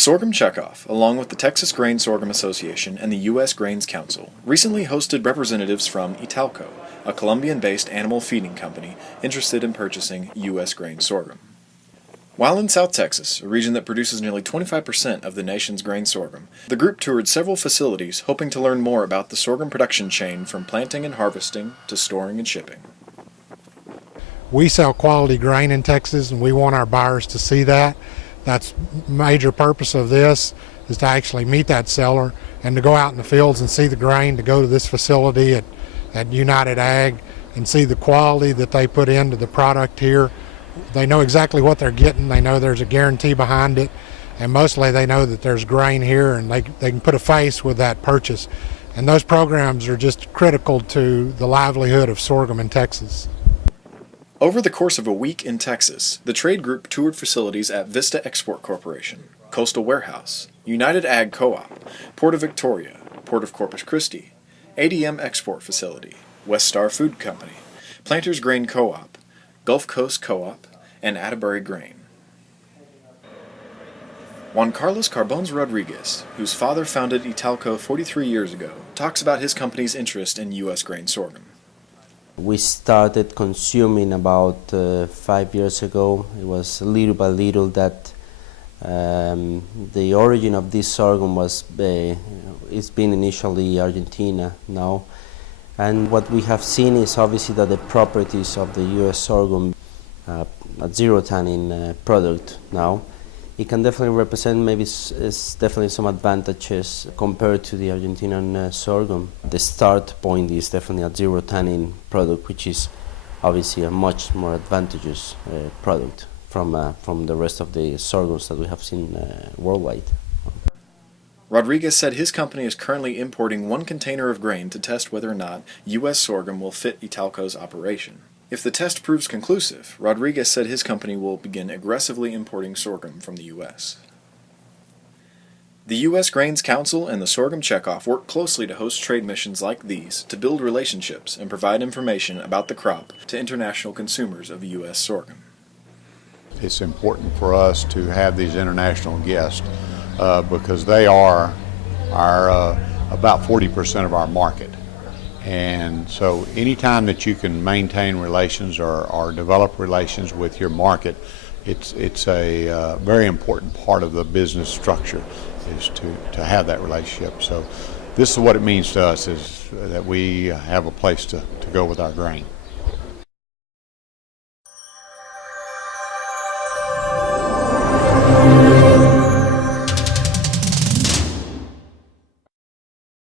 Sorghum Checkoff, along with the Texas Grain Sorghum Association and the U.S. Grains Council, recently hosted representatives from Italcol, a Colombian-based animal feeding company interested in purchasing U.S. grain sorghum. While in South Texas, a region that produces nearly 25% of the nation's grain sorghum, the group toured several facilities hoping to learn more about the sorghum production chain from planting and harvesting to storing and shipping. We sell quality grain in Texas, and we want our buyers to see that. That's major purpose of this, is to actually meet that seller and to go out in the fields and see the grain, to go to this facility at United Ag and see the quality that they put into the product here. They know exactly what they're getting. They know there's a guarantee behind it, and mostly they know that there's grain here, and they can put a face with that purchase. And those programs are just critical to the livelihood of sorghum in Texas. Over the course of a week in Texas, the trade group toured facilities at Vista Export Corporation, Coastal Warehouse, United Ag Co-op, Port of Victoria, Port of Corpus Christi, ADM Export Facility, West Star Food Company, Planters Grain Co-op, Gulf Coast Co-op, and Atterbury Grain. Juan Carlos Carbones Rodriguez, whose father founded Italcol 43 years ago, talks about his company's interest in U.S. grain sorghum. We started consuming about 5 years ago. It was little by little that the origin of this sorghum was, it's been initially Argentina now. And what we have seen is obviously that the properties of the U.S. sorghum, a zero tannin product now, it can definitely represent maybe it's definitely some advantages compared to the Argentinian sorghum. The start point is definitely a zero tannin product, which is obviously a much more advantageous product from the rest of the sorghums that we have seen worldwide. Rodriguez said his company is currently importing 1 container of grain to test whether or not U.S. sorghum will fit Italco's operation. If the test proves conclusive, Rodriguez said his company will begin aggressively importing sorghum from the U.S. The U.S. Grains Council and the Sorghum Checkoff work closely to host trade missions like these to build relationships and provide information about the crop to international consumers of U.S. sorghum. It's important for us to have these international guests because they are about 40% of our market. And so anytime that you can maintain relations or develop relations with your market, it's a very important part of the business structure is to have that relationship. So this is what it means to us, is that we have a place to go with our grain.